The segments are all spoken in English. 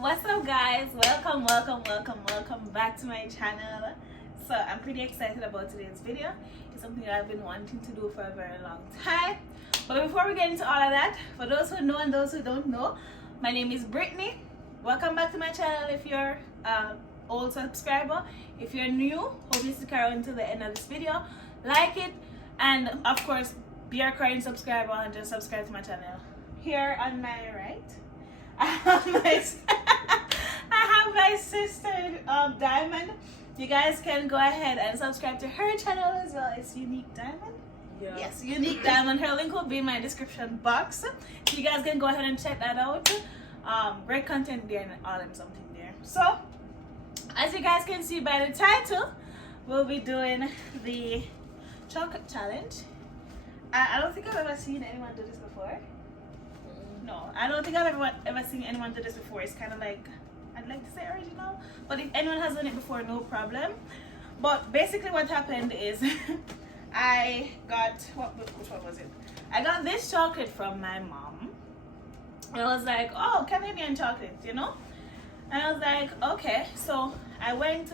What's up, guys? Welcome back to my channel. So I'm pretty excited about today's video. It's something that I've been wanting to do for a very long time. But before we get into all of that, for those who know and those who don't know, my name is Brittany. Welcome back to my channel if you're old subscriber. If you're new, hope you stick around until the end of this video. Like it, and of course be a current subscriber and just subscribe to my channel. Here on my right, I have my sister Diamond. You guys can go ahead and subscribe to her channel as well. It's Unique Diamond. Yeah. Yes, Unique Diamond. Her link will be in my description box. So you guys can go ahead and check that out. Great content there and all them something there. So as you guys can see by the title, we'll be doing the chocolate challenge. I don't think I've ever seen anyone do this before. No, I don't think I've ever seen anyone do this before. It's kind of like, I'd like to say original, but if anyone has done it before, no problem. But basically what happened is I got, which one was it? I got this chocolate from my mom. And I was like, oh, Canadian chocolate, you know? And I was like, okay. So I went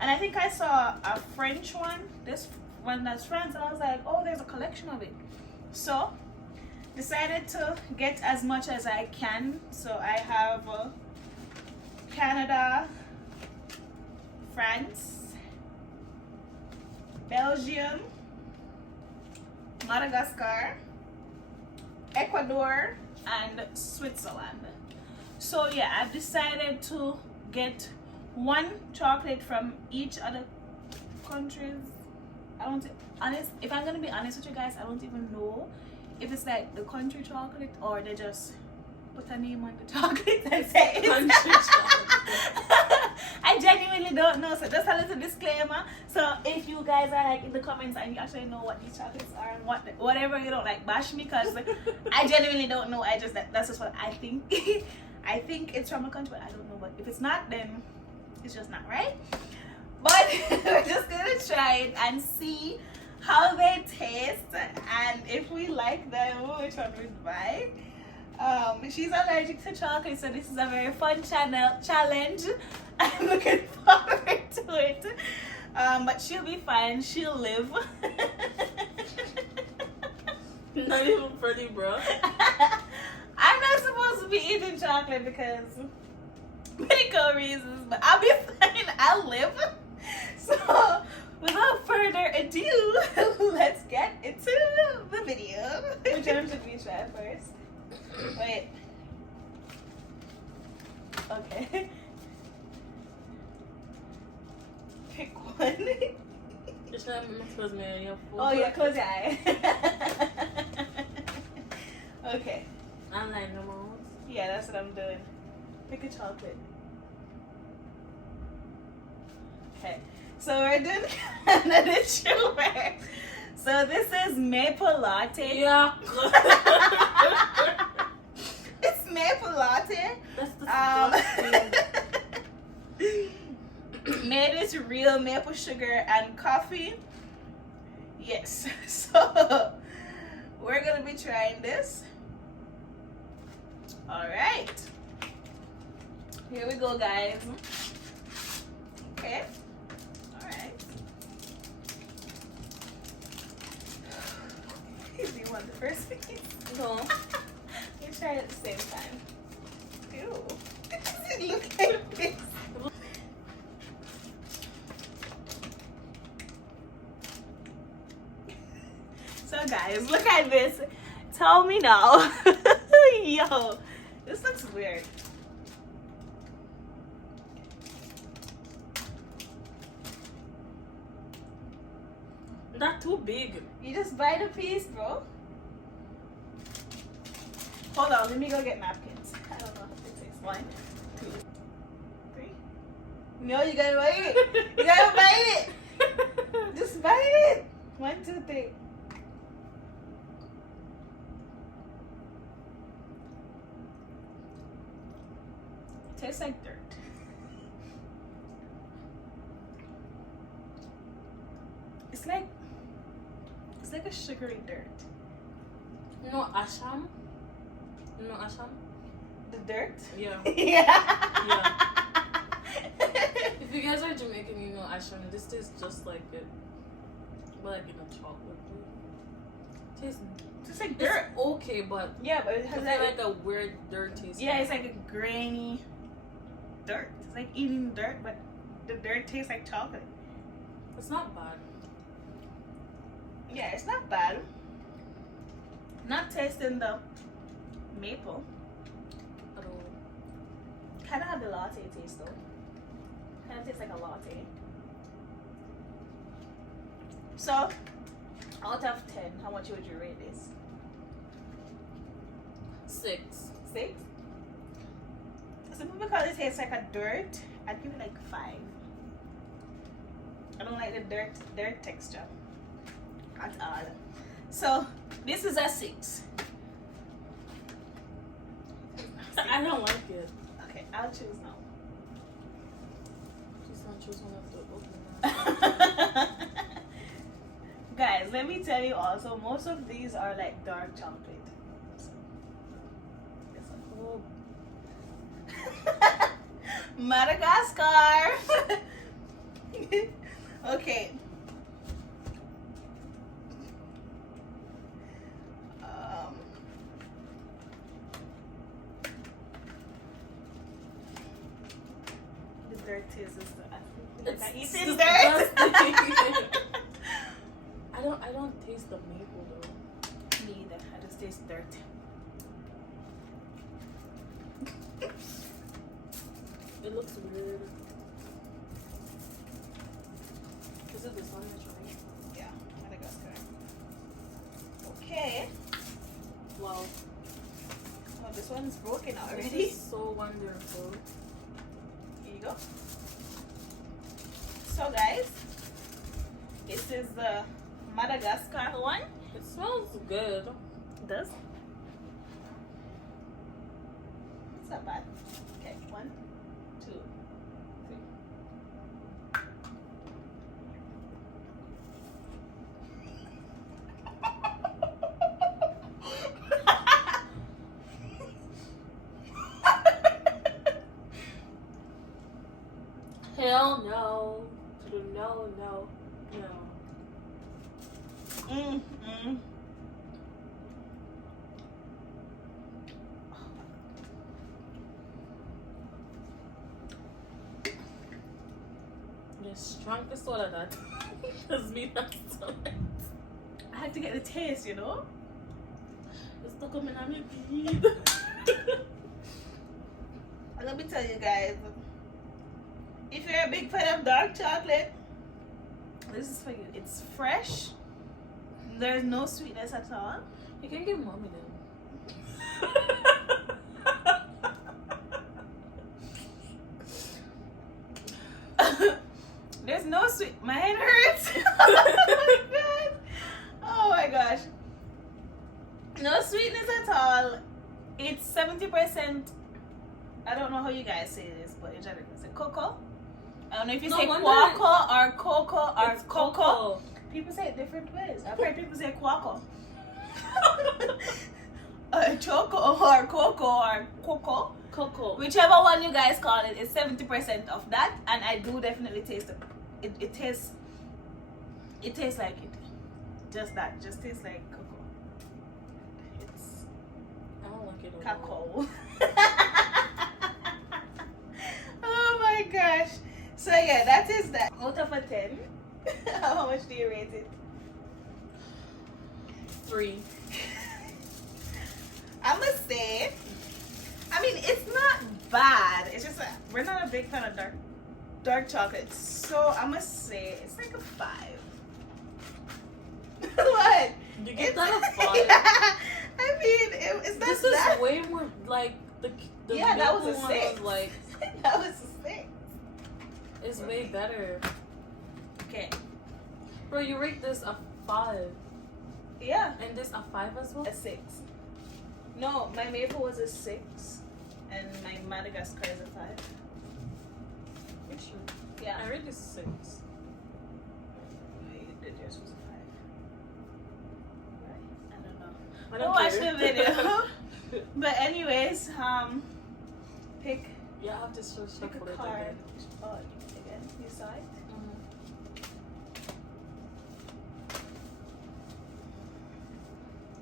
and I think I saw a French one, this one that's France, and I was like, oh, there's a collection of it. So decided to get as much as I can. So I have Canada, France, Belgium, Madagascar, Ecuador, and Switzerland. So yeah, I've decided to get one chocolate from each other countries. If I'm gonna be honest with you guys, I don't even know if it's like the country chocolate or they just put a name on the chocolate and say it's country chocolate. I genuinely don't know, so just a little disclaimer. So if you guys are like in the comments and you actually know what these chocolates are and whatever, you don't like bash me, because I genuinely don't know. That's just what I think. I think it's from a country, but I don't know. But if it's not, then it's just not right. But we're just gonna try it and see how they taste, and if we like them, which one we'd buy. She's allergic to chocolate, so this is a very fun challenge. I'm looking forward to it. But she'll be fine. She'll live. Not even pretty, bro. I'm not supposed to be eating chocolate because medical reasons, but I'll be fine. I'll live. So without further ado, let's get into the video. Which one should we try first? Wait. Okay. Pick one. You're trying to close your food. Oh yeah, close your eye. Okay. I'm like no more. Yeah, that's what I'm doing. Pick a chocolate. Okay. So we're doing Canada Chewer. So this is maple latte. Yeah. It's maple latte. That's Made with real maple sugar and coffee. Yes. So we're gonna be trying this. All right. Here we go, guys. Okay. Do you want the first piece? No. Let's try it at the same time. Ew. Look like this. So guys, look at this. Tell me now. Yo, this looks weird. Not too big. You just bite a piece, bro. Hold on, let me go get napkins. I don't know if it takes 1, 2, 3. No, you gotta bite it. You gotta bite it. Just bite it. 1, 2, 3. Tastes like dirt. It's like a sugary dirt. No asham. No asham. The dirt? Yeah. Yeah. If you guys are Jamaican, you know ashram. This tastes just like it, but like in a chocolate way. Tastes It's like dirt. It's okay, but Yeah, but it has like a weird dirt taste. yeah, it's like a grainy dirt. It's like eating dirt, but the dirt tastes like chocolate. It's not bad. Yeah, it's not bad. Not tasting the maple. At all. Kind of have the latte taste though. Kind of tastes like a latte. So, out of 10, how much would you rate this? 6. 6? Simply because it tastes like a dirt, I'd give it like 5. I don't like the dirt texture at all. So, this is a 6. I don't like it. Okay, I'll choose now. Just not choose one of the open. Guys, let me tell you also, most of these are like dark chocolate. So, this one. Oh. Madagascar! Okay. The dirt taste is It's eating disgusting. dirt. I don't taste the maple though. Me either. I just taste dirt. It looks weird. Is it this one that's right? Yeah, Madagascar. Okay. Wow. Oh, this one's broken This already. is so wonderful. Here you go. So guys, this is the Madagascar one. It smells good. It does. It's not bad. Okay, 1, 2, 3. Hell no. No, no, no. The strongest soda that has been stomach. I have to get the taste, you know? It's stuck up in my teeth. Let me tell you guys, if you're a big fan of dark chocolate, this is for you. It's fresh. There's no sweetness at all. You can give mommy them. There's no sweet. My head hurts. Oh my god. Oh my gosh. No sweetness at all. It's 70%. I don't know how you guys say this, but in general, it's cocoa. I don't know if you say quaco or cocoa or It's cocoa. People say it different ways. I've heard people say quaco. Choco or cocoa or cocoa. Cocoa. Whichever one you guys call it, it's 70% of that, and I do definitely taste it. It tastes like it. Just that. Just tastes like cocoa. It's I don't like it at all. cacao. Oh my gosh. So yeah, that is that. Out of a 10, how much do you rate it? 3. I must say, I mean, it's not bad. It's just that we're not a big fan of dark chocolate. So I must say, it's like a 5. What? You get that a 5? Yeah. I mean, it's not This that. is way more like the Yeah, that was maple a one 6. was like That was a 6. it's way better. Okay. Bro, you rate this a 5 Yeah. and this a 5 as well? A 6. No, my maple was a 6, and my Madagascar is a 5. You sure? Yeah. I rate this 6. The yours was a 5. Right? I don't know. I We'll don't watch care. the video. But anyways, Pick Yeah, I have to shuffle a it card. again. Oh, again. You saw it?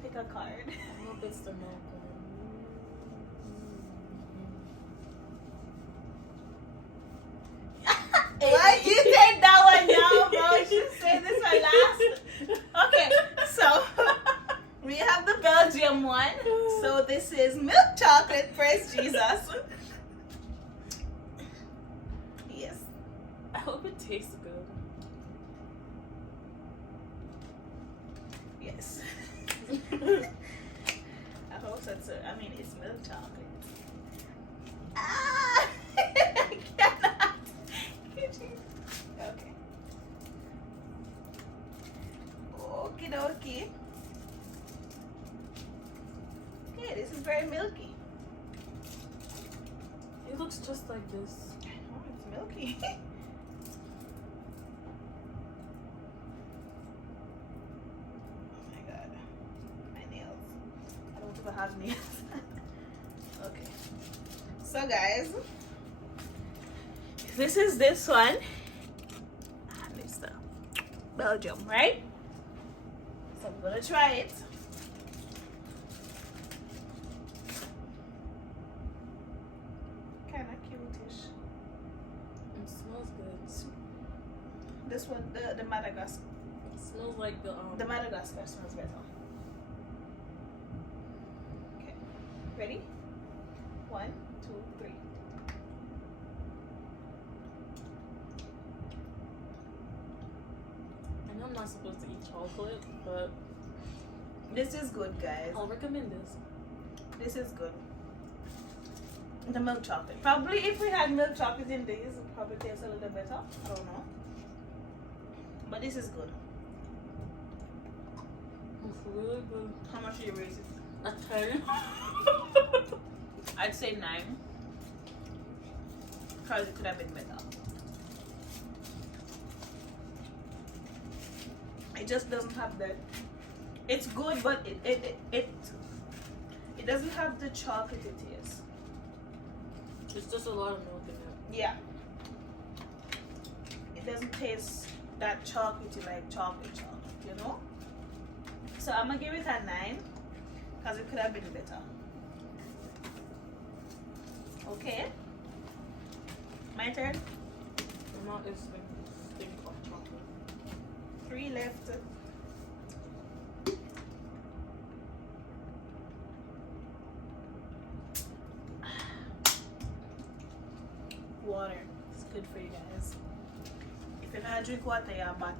Pick a card. I hope it's the milk one. Why you take that one now, bro? You should say this one last. Okay, so we have the Belgium one. So this is milk chocolate, praise Jesus. Yes. I hope it tastes good. Yes. I hope so too. I mean, it's milk chocolate. Ah! I cannot. Okay. Okie dokie. Okay, this is very milky. It looks just like this. Oh, it's milky. Oh my god. My nails. I don't even have nails. Okay. So guys, this is this one. And it's the Belgium, right? So I'm gonna try it. Kinda cute-ish. It smells good. This one, the Madagascar. It smells like The Madagascar smells better. Okay. Ready? 1, 2, 3. I know I'm not supposed to eat chocolate, but This is good, guys. I'll recommend this. This is good. The milk chocolate. Probably if we had milk chocolate in these, it would probably taste a little better. I don't know. But this is good. It's really good. How much do you rate it? A 10. I'd say 9. Because it could have been better. It just doesn't have that. It's good, but it doesn't have the chocolatey taste. It's just a lot of milk in it. Yeah. It doesn't taste that chocolatey like chocolate, you know? So I'm gonna give it a 9 because it could have been better. Okay. My turn. I'm not this thing called chocolate. 3 left. Water. It's good for you guys. If you don't drink water, you're bad.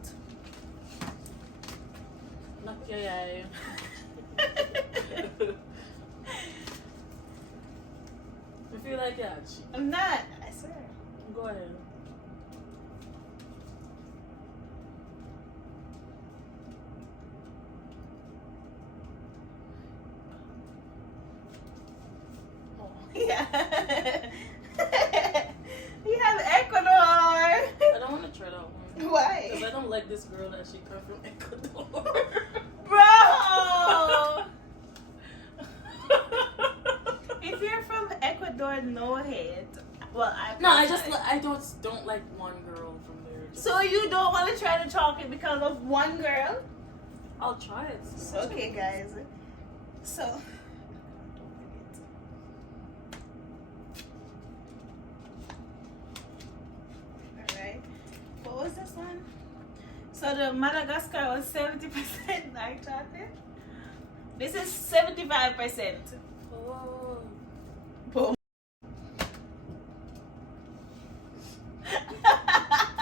Not yeah. I feel like yeah. I'm not. I swear. Go ahead. Oh, yeah. You have Ecuador. I don't want to try that one. Why? Because I don't like this girl that she comes from Ecuador. Bro! If you're from Ecuador, no hate. Well, I don't like one girl from there. So you don't want to try the chocolate because of one girl? I'll try it. Okay, guys. So. Alright. What was this one? So the Madagascar was 70% dark chocolate. This is 75%. Oh. Boom.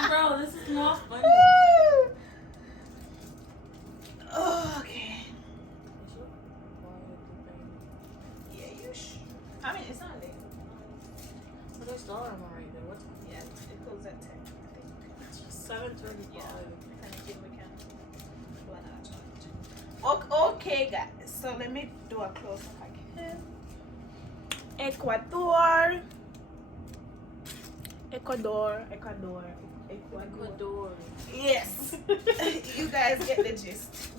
Bro, this is not funny. Okay. Yeah, you I mean, it's not late. But there's $1 right there. What time? Yeah, it goes at 10, I think. It's just 7:35. Yeah. I think we can do another challenge. Okay, guys. So let me do a close up again. Ecuador. Ecuador. Yes. You guys get the gist.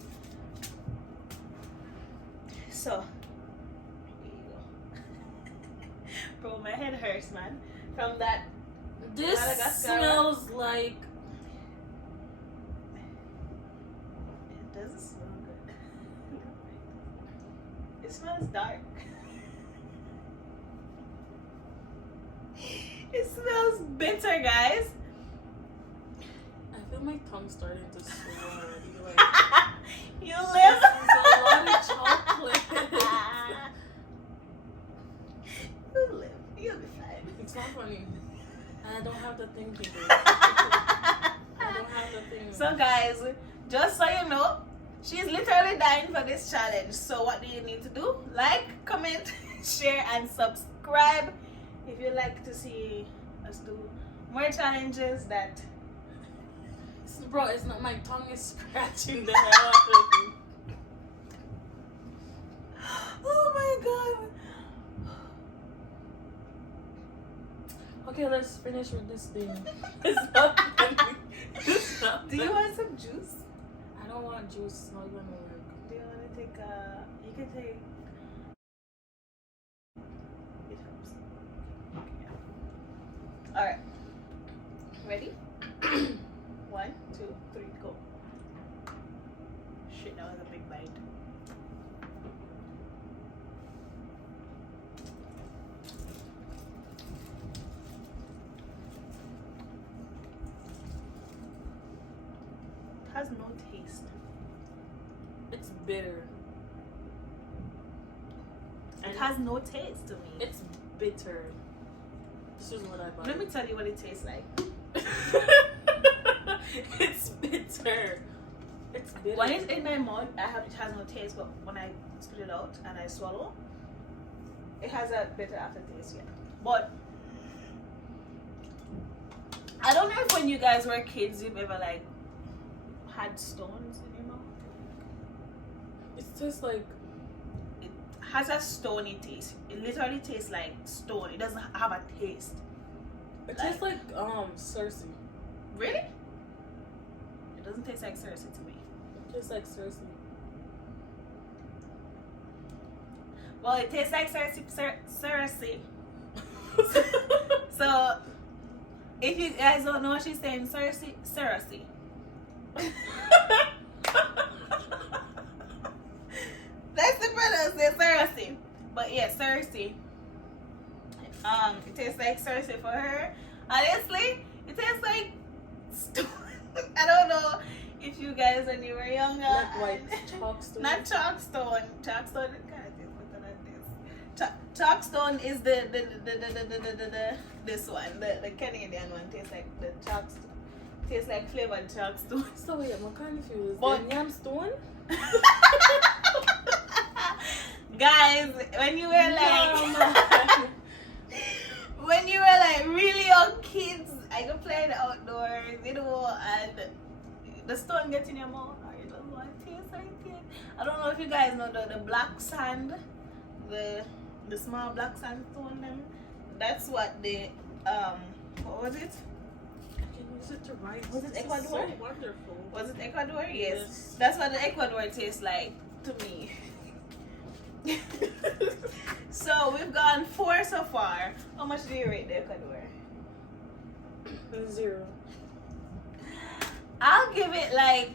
So, here you go. Bro, my head hurts, man. From that. This Madagascar. smells like. It doesn't smell good. It smells dark. It smells bitter, guys. I feel my tongue starting to swell already. Like, You live. this is a lot of chocolate. You live. You'll be fine. It's not funny. And I don't have the thing to do. I don't have the thing. So guys, just so you know, she's literally dying for this challenge. So what do you need to do? Like, comment, share, and subscribe if you'd like to see us do more challenges that. Bro, it's not, my tongue is scratching the hell out of me. Oh my god. Okay, let's finish with this thing. It's not funny. It's not Do you funny. want some juice? I don't want juice. It's not gonna work. Do you want to take you can take. It helps. Okay. Alright. Ready? 1, 2, 3, go. Shit, that was a big bite. It has no taste. It's bitter. It has no taste to me. It's bitter. This is what I buy. Let me tell you what it tastes like. It's bitter. It's bitter. When it's in my mouth, it has no taste, but when I spit it out and I swallow, it has a bitter aftertaste, yeah. But I don't know if when you guys were kids, you've ever like had stones in your mouth. It tastes like. It has a stony taste. It literally tastes like stone. It doesn't have a taste. It tastes like Cersei. Really? It doesn't taste like Cersei to me. It tastes like Cersei. Well, it tastes like Cersei. So, if you guys don't know what she's saying, Cersei. That's the pronunciation, Cersei. But yeah, Cersei. It tastes like Cersei for her. Honestly, it tastes like stone. I don't know if you guys when you were younger. Like white chalkstone. Not chalkstone. Chalkstone is kind of different than this. Chalkstone is the this one. The Canadian one tastes like the chalkstone. Tastes like flavored chalkstone. So wait, I'm confused. But- The yam stone? Guys, when you were like when you were like really young kids, I could play the outdoors, you know, and the stone gets in your mouth. I don't want to taste like it. I don't know if you guys know the black sand, the small black sandstone them. That's what the what was it? I can use it to write. Was it This is Ecuador? So wonderful. Was it Ecuador? Yes. Yes. That's what the Ecuador tastes like to me. So we've gone 4 so far. How much do you rate the Ecuador? 0. I'll give it like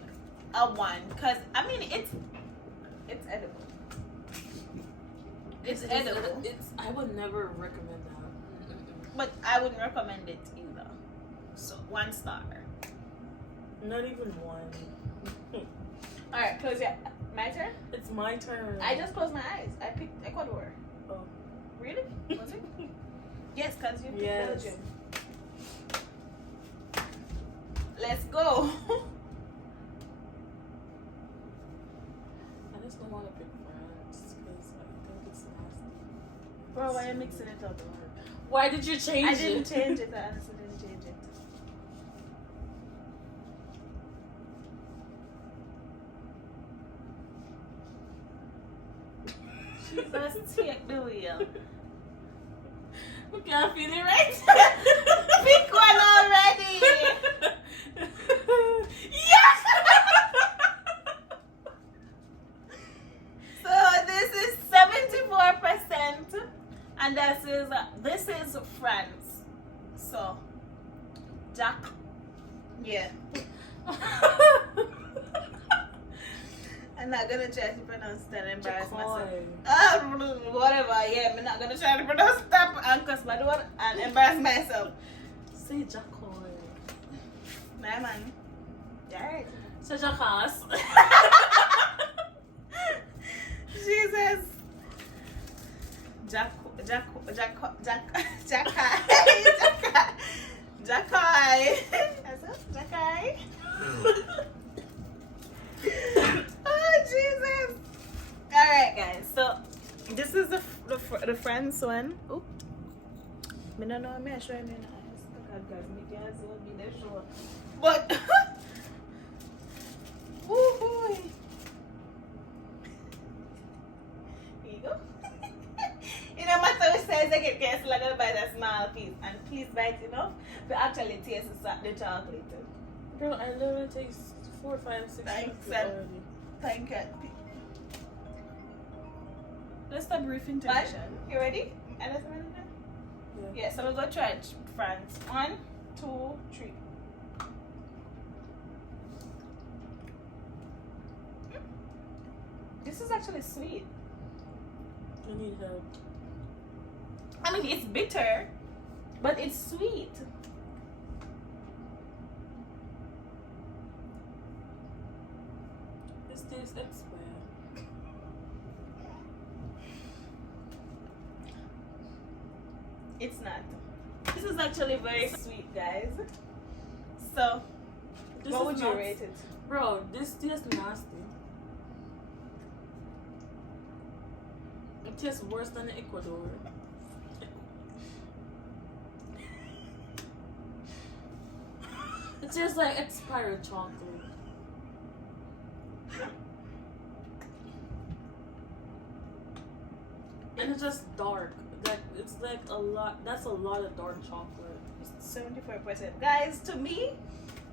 a 1 because I mean it's edible. It's edible, I would never recommend that. but I wouldn't recommend it either. So 1 star. Not even 1. All right, close your. My turn. It's my turn. I just closed my eyes. I picked Ecuador. Oh. Really? Was it? Yes, because you picked Yes. Belgium. Let's go. I just don't want to pick France because I think it's nasty. Bro, why are you mixing it up? Why did you change I it? didn't change it. I honestly didn't change it. Jesus, take the wheel. We can't feel it right. Pick one already. Yes. So this is 74%, and this is Jack. Yeah. I'm not gonna try to pronounce that and embarrass myself. Whatever, yeah, I'm not gonna try to pronounce that and cuss my daughter and embarrass myself. Say Jacoy. Nah, man. Alright. Say Jackass. Jesus. Jackay. That's it? Jackay. Oh, Jesus. Alright, guys. So, this is the friends one. Oop. I don't know. I'm sure I'm in the eyes. Guys, me guys will be there sure. But, woo boy. Here you go. You know, matter what size I get, guys, I'm gonna buy that small piece. And please bite enough to actually taste the chocolate. Bro, I literally taste 4, 5, 6 Thanks, already. Thank you. Let's start brief introduction. You ready? Yeah, so we'll go try it, friends. 1, 2, 3. This is actually sweet. I need help. I mean, it's bitter, but it's sweet. This tastes expired. It's not. This is actually very sweet, guys. So, This what is would you not- rate it? Bro, this tastes nasty. It tastes worse than Ecuador. It tastes like expired chocolate. And it's just dark. Like it's like a lot. That's a lot of dark chocolate. It's 74%. Guys, to me,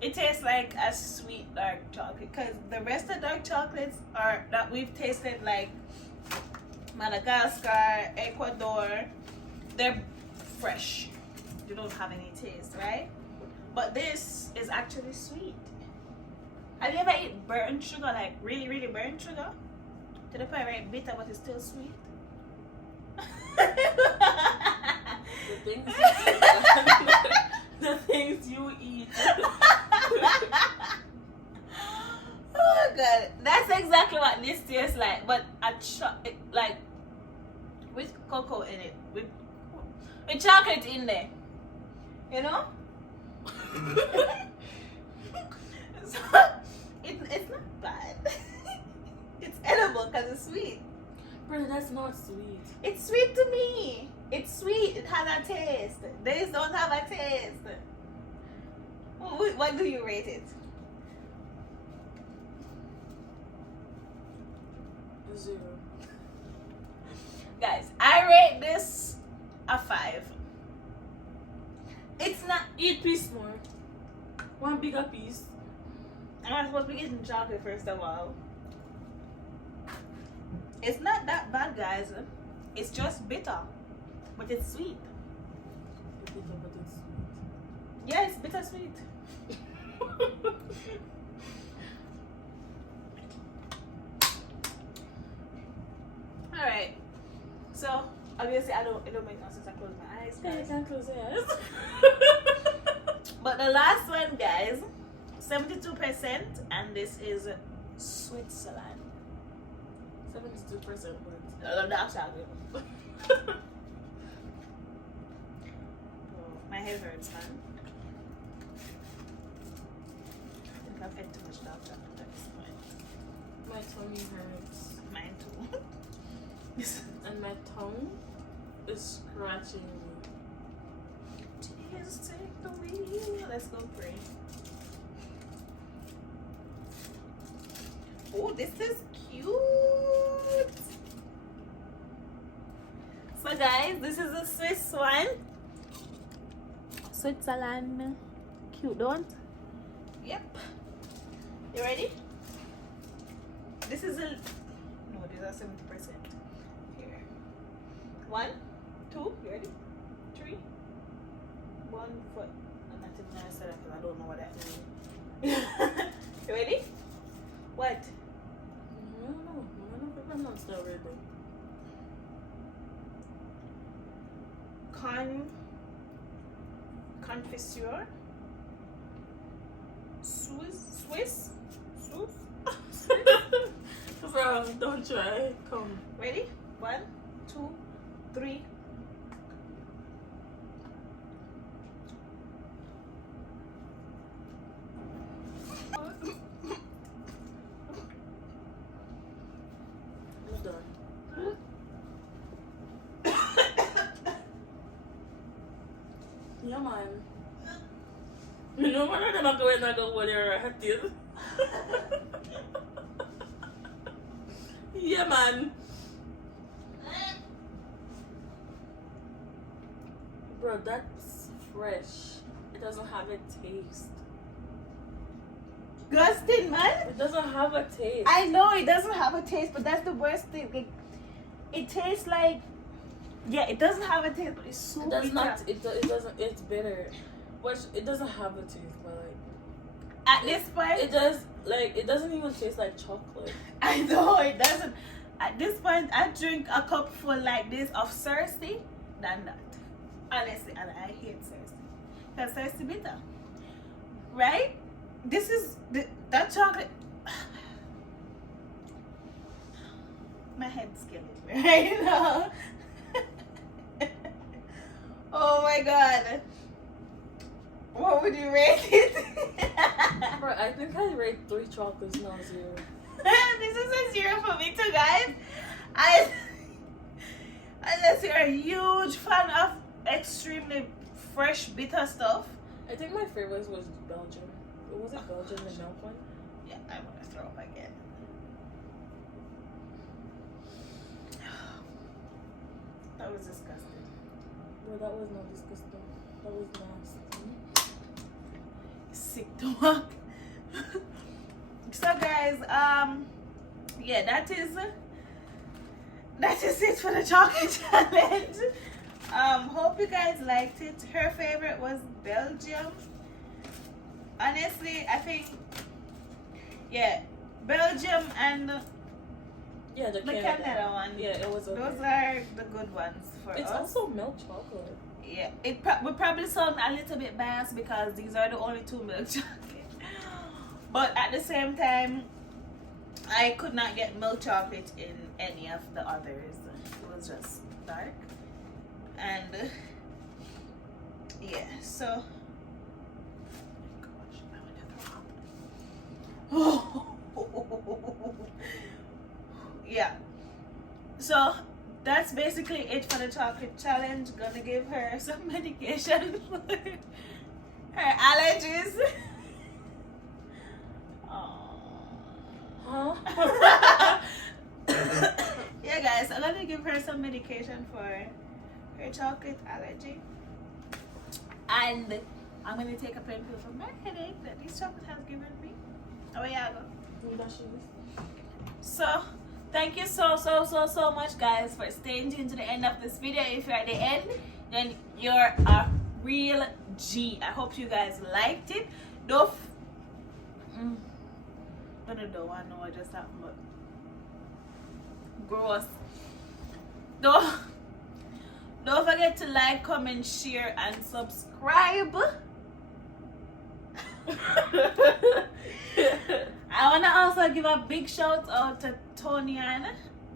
it tastes like a sweet dark chocolate. Because the rest of dark chocolates are that we've tasted, like Madagascar, Ecuador, they're fresh. You don't have any taste, right? But this is actually sweet. Have you ever eaten burnt sugar, like really, really burnt sugar? To the point where it's bitter, but it's still sweet. The things you eat. The things you eat. Oh god, that's exactly what this tastes like, but like with cocoa in it, with chocolate in there, you know. So it's not bad. It's edible because it's sweet. Bro, that's not sweet. It's sweet to me. It's sweet. It has a taste. These don't have a taste. What do you rate it? 0. Guys, I rate this a 5. It's not. Eat piece more. One bigger piece. I'm not supposed to be eating chocolate first of all. It's not that bad, guys. It's just bitter, but it's sweet. Bitter, but it's sweet. Yeah, it's bittersweet. All right. So obviously, it don't make no sense. I close my eyes, Yeah, you guys. can close your eyes. But the last one, guys, 72%, and this is Switzerland. 72% I love that chocolate. My head hurts, man. I think I've had too much dark chocolate at this point. My tummy hurts. Mine too. And my tongue is scratching me. Jesus, take the wheel. Let's go pray. Oh, this is cute. So guys, this is a Swiss one. Switzerland. Cute, don't? Yep. You ready? This is a... No, these are 70%. Here. 1, 2, you ready? 3. 1 foot. I'm not even gonna say that because I don't know what that means. You ready? What? I don't know. I don't think I'm not still ready. Confesseur. Swiss. Bro, don't try. Come. Ready? 1, 2, 3. I'm done. Yeah, man. You know when I'm not going to go with your teeth. Yeah, man. Bro, that's fresh. It doesn't have a taste. Disgusting, man. It doesn't have a taste. I know it doesn't have a taste, but that's the worst thing. Like, it tastes like, yeah, it doesn't have a taste, but it's so It does bitter. not. It doesn't. It's bitter. Which it doesn't have a taste, but like At this point, it does. Like it doesn't even taste like chocolate. I know it doesn't. At this point, I drink a cup full like this of Cersei than that. Honestly, and I hate Cersei. Because Cersei bitter. Right? This is that chocolate. My head's killing me right now. Oh my god. What would you rate it? Bro, I think I rate 3 chocolates, not 0. This is a 0 for me too, guys. Unless you're a huge fan of extremely fresh bitter stuff. I think my favorite was Belgium. Was it Belgium, the milk one? Yeah, I want to throw up again. That was disgusting. No, that was not disgusting. That was nasty. Sick to walk. So guys, yeah, that is it for the chocolate challenge. Hope you guys liked it. Her favorite was Belgium. Honestly, I think, yeah, Belgium and Yeah, the Canada one. Yeah, it was okay. Those are the good ones for It's us. also milk chocolate. Yeah, we probably sound a little bit biased because these are the only 2 milk chocolate. But at the same time, I could not get milk chocolate in any of the others. It was just dark. And yeah, so gosh, I want to throw up. Yeah. So that's basically it for the chocolate challenge. Gonna give her some medication for her allergies. Huh? Yeah, guys, I'm gonna give her some medication for her chocolate allergy, and I'm gonna take a pain pill for my headache that this chocolate has given me. Oh yeah, so thank you so much, guys, for staying tuned to the end of this video. If you're at the end, then you're a real G. I hope you guys liked it. I don't know what just happened, but gross. Don't forget to like, comment, share, and subscribe. I want to also give a big shout out to Tonian.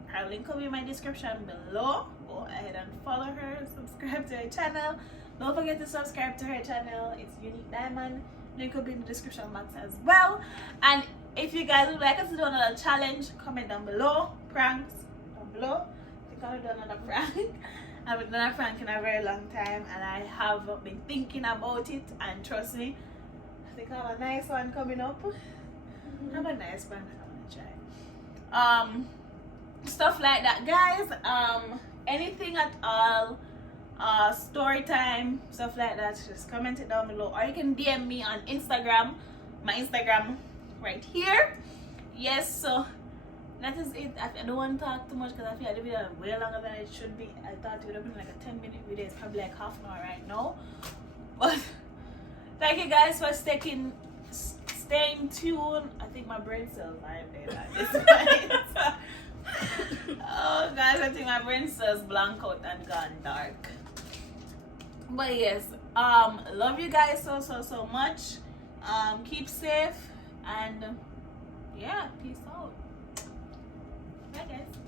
Her link will be in my description below. Go ahead and follow her, subscribe to her channel. Don't forget to subscribe to her channel. It's Unique Diamond. Link will be in the description box as well. And if you guys would like us to do another challenge, comment down below. Pranks down below. I think I'll do another prank. I haven't done a prank in a very long time, and I have been thinking about it, and trust me, I think I have a nice one coming up. I have a nice prank that I want to try. Stuff like that, guys. Anything at all, story time, stuff like that, just comment it down below, or you can DM me on Instagram. My Instagram right here. Yes, so that is it. I don't want to talk too much because I feel like the video is way longer than it should be. I thought it would have been like a 10-minute video. It's probably like half an hour right now. But Thank you guys for staying tuned. I think my brain cells are dead at this point. Oh guys, I think my brain cells blank out and gone dark. But yes, love you guys so much. Keep safe and yeah, peace out. Bye guys.